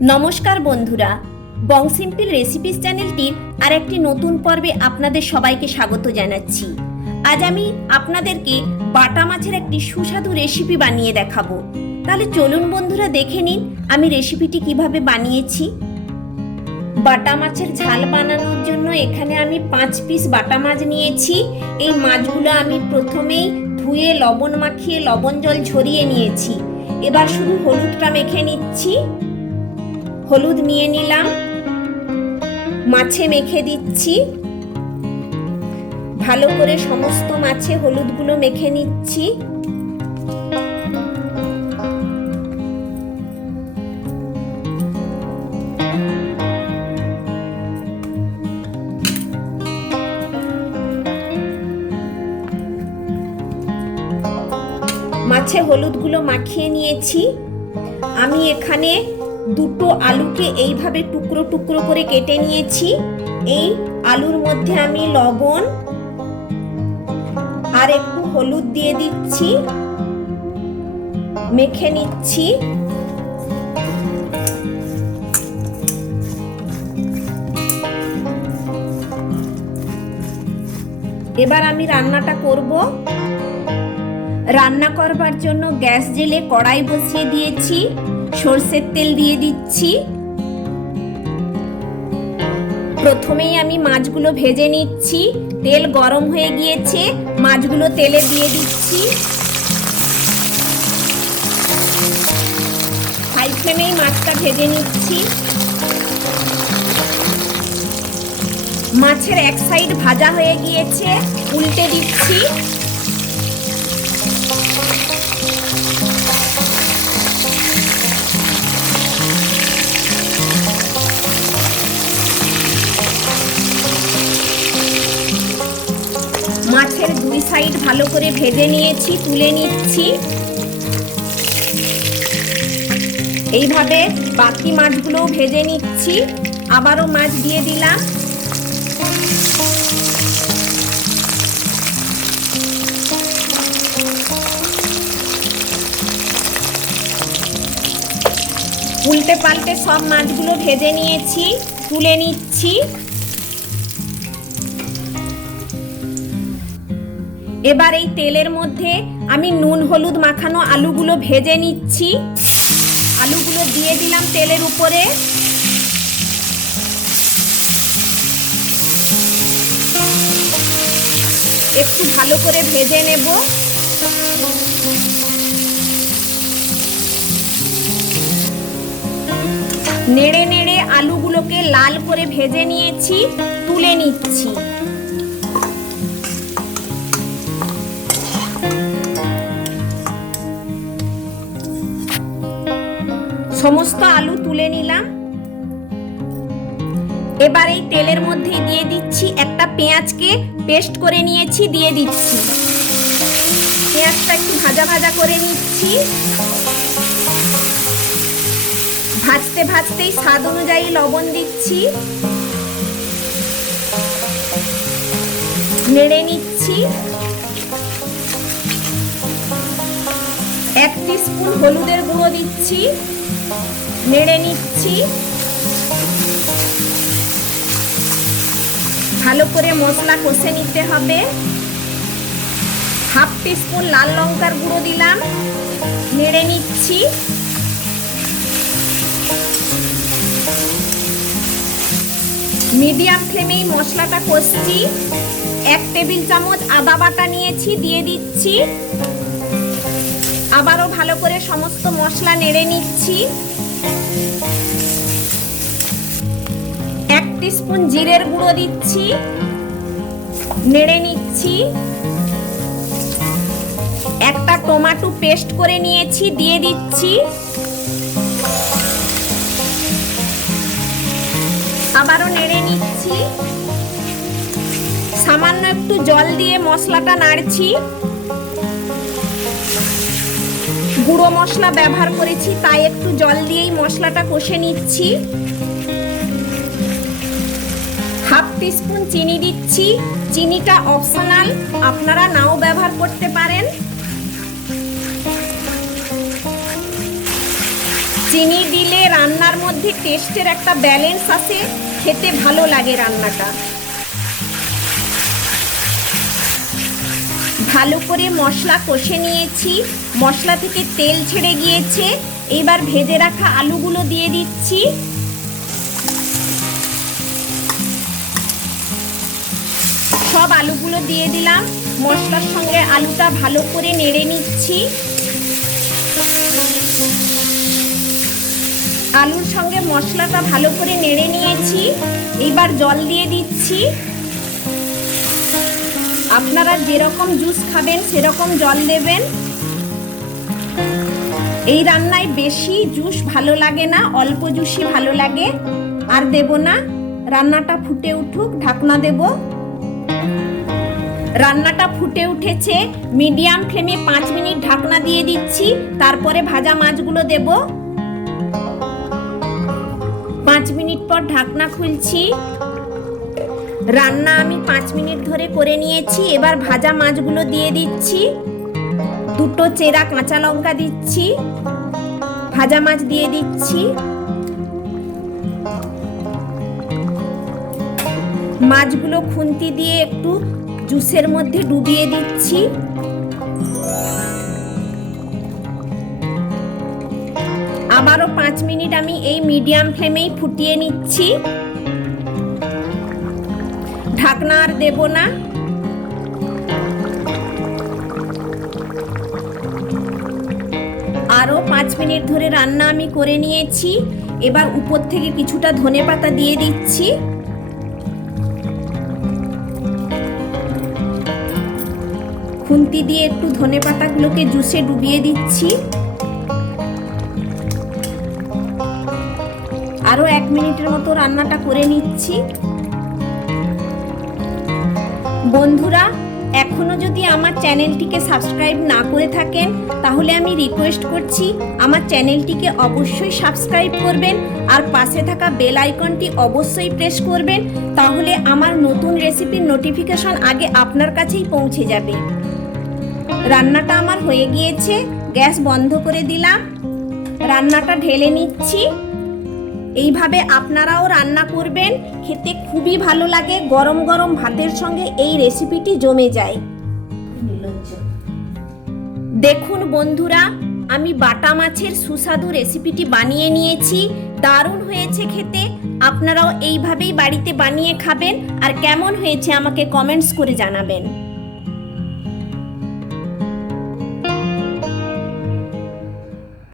नमस्कार बंधुरा बंग simple recipes चैनलটির আরেকটি নতুন পর্বে আপনাদের সবাইকে স্বাগত জানাচ্ছি। আজ আমি আপনাদেরকে বাটা মাছের একটি সুস্বাদু রেসিপি বানিয়ে দেখাবো। তাহলে চলুন বন্ধুরা দেখে নিন আমি রেসিপিটি কিভাবে বানিয়েছি। বাটা মাছের ঝাল বানানোর জন্য এখানে আমি 5 পিস বাটা মাছ নিয়েছি। এই মাছগুলো আমি প্রথমেই ধুয়ে লবণ মাখিয়ে লবণ জল ঝরিয়ে নিয়েছি। এবার শুধু হলুদটা মেখে নিচ্ছি। হলুদ নিয়ে নিলাম, মাছে মেখে দিচ্ছি। ভালো করে সমস্ত মাছে হলুদগুলো মেখে নিচ্ছি। মাছে হলুদগুলো মাখিয়ে নিয়েছি। আমি এখানে দুটো আলুকে এইভাবে টুকরো টুকরো করে কেটে নিয়েছি। এই আলুর মধ্যে আমি লবণ আর একটু হলুদ দিয়ে দিচ্ছি, মেখে নিচ্ছি। এবার আমি রান্নাটা করব। রান্না করবার জন্য গ্যাস জ্বেলে কড়াই বসিয়ে দিয়েছি। সরষের তেল দিয়ে দিচ্ছি। প্রথমেই আমি মাছগুলো ভেজে নিচ্ছি। তেল গরম হয়ে গিয়েছে, মাছগুলো তেলে দিয়ে দিচ্ছি। হাই ফ্লেমেই মাছটা ভেজে নিচ্ছি। মাছের এক সাইড ভাজা হয়ে গিয়েছে, উল্টে দিচ্ছি। মাছের দুই সাইড ভালো করে ভেজে নিয়েছি, তুলে নিচ্ছি। এইভাবে বাকি মাছগুলোও ভেজে নিচ্ছি। আবারও মাছ দিয়ে দিলাম। উল্টে পাল্টে সব মাছগুলো ভেজে নিয়েছি, তুলে নিচ্ছি। এবার এই তেলের মধ্যে আমি নুন হলুদ মাখানো আলুগুলো ভেজে নিচ্ছি। আলুগুলো দিয়ে দিলাম তেলের উপরে। একটু ভালো করে ভেজে নেব। নেড়ে নেড়ে আলুগুলোকে লাল করে ভেজে নিয়েছি, তুলে নিচ্ছি। সমস্ত আলু তুলে নিলাম। এবার এই তেলের মধ্যে দিয়ে দিচ্ছি একটা পেঁয়াজকে পেস্ট করে নিয়েছি, দিয়ে দিচ্ছি। পেঁয়াজটা একটু ভাজা ভাজা করে নিচ্ছি। ভাজতে ভাজতেই স্বাদ অনুযায়ী লবণ দিচ্ছি, নেড়ে নিচ্ছি। 1 টিস্পুন হলুদের গুঁড়ো দিচ্ছি, নেড়ে নিচ্ছি। ভালো করে মশলা কষে নিতে হবে। 1/2 টিস্পুন লাল লঙ্কার গুঁড়ো দিলাম, নেড়ে নিচ্ছি। মিডিয়াম ফ্লেমেই মশলাটা কষছি। 1 টেবিল চামচ আদা বাটা নিয়েছি, দিয়ে দিচ্ছি। আবারও ভালো করে সমস্ত মশলা নেড়ে নিচ্ছি। 1 টিস্পুন জিরের গুঁড়ো দিচ্ছি, নেড়ে নিচ্ছি। একটা টমেটো পেস্ট করে নিয়েছি, দিয়ে দিচ্ছি। আবারও নেড়ে নিচ্ছি। সামান্য একটু জল দিয়ে মশলাটা নাড়ছি। গুঁড়ো মশলা ব্যবহার করেছি, তাই একটু জল দিয়েই মশলাটা কষে নিচ্ছি। 1/2 টিস্পুন চিনি দিচ্ছি। চিনিটা অপশনাল, আপনারা নাও ব্যবহার করতে পারেন। চিনি দিলে রান্নার মধ্যে টেস্টের একটা ব্যালেন্স আসে, খেতে ভালো লাগে রান্নাটা। ভালো করে মশলা কষে নিয়েছি, মশলা থেকে তেল ছেড়ে গিয়েছে। এবার ভেজে রাখা আলুগুলো দিয়ে দিচ্ছি। সব আলুগুলো দিয়ে দিলাম, মশলার সঙ্গে আলুটা ভালো করে নেড়ে নিচ্ছি। আলুর সঙ্গে মশলাটা ভালো করে নেড়ে নিয়েছি, এবার জল দিয়ে দিচ্ছি। আপনারা যেরকম জুস খাবেন সেরকম জল দেবেন। এই রান্নায় বেশি জুস ভালো লাগে না, অল্প জুসই ভালো লাগে। আর দেব না, রান্নাটা ফুটে উঠুক, ঢাকনা দেব। রান্নাটা ফুটে উঠেছে, মিডিয়াম ফ্লেমে 5 মিনিট ঢাকনা দিয়ে দিচ্ছি। তারপরে ভাজা মাছগুলো দেব। 5 মিনিট পর ঢাকনা খুলছি। রান্না আমি 5 মিনিট ধরে করে নিয়েছি। এবার ভাজা মাছগুলো দিয়ে দিচ্ছি। 2টো চেরা কাঁচা লঙ্কা দিচ্ছি, ভাজা মাছ দিয়ে দিচ্ছি। মাছগুলো খুন্তি দিয়ে একটু জুসের মধ্যে ডুবিয়ে দিচ্ছি। আবারও 5 মিনিট আমি এই মিডিয়াম ফ্লেমেই ফুটিয়ে নিচ্ছি। ঢাকনা আর দেব না। আরও 5 মিনিট ধরে রান্না আমি করে নিয়েছি। এবার উপর থেকে কিছুটা ধনেপাতা দিয়ে দিচ্ছি। খুন্তি দিয়ে একটু ধনেপাতাগুলোকে জুসে ডুবিয়ে দিচ্ছি। আরও 1 মিনিটের মতো রান্নাটা করে নিচ্ছি। বন্ধুরা, এখনো যদি আমার চ্যানেলটিকে সাবস্ক্রাইব না করে থাকেন তাহলে আমি রিকোয়েস্ট করছি আমার চ্যানেলটিকে অবশ্যই সাবস্ক্রাইব করবেন আর পাশে থাকা বেল আইকনটি অবশ্যই প্রেস করবেন, তাহলে আমার নতুন রেসিপির নোটিফিকেশন আগে আপনার কাছেই পৌঁছে যাবে। রান্নাটা আমার হয়ে গিয়েছে, গ্যাস বন্ধ করে দিলাম। রান্নাটা ঢেলে নিচ্ছি। এইভাবে আপনারাও রান্না করবেন, খেতে খুবই ভালো লাগে। গরম গরম ভাতের সঙ্গে এই রেসিপিটি জমে যায়। দেখুন বন্ধুরা, আমি বাটা মাছের সুস্বাদু রেসিপিটি বানিয়ে নিয়েছি। দারুণ হয়েছে খেতে। আপনারাও এইভাবেই বাড়িতে বানিয়ে খাবেন আর কেমন হয়েছে আমাকে কমেন্টস করে জানাবেন।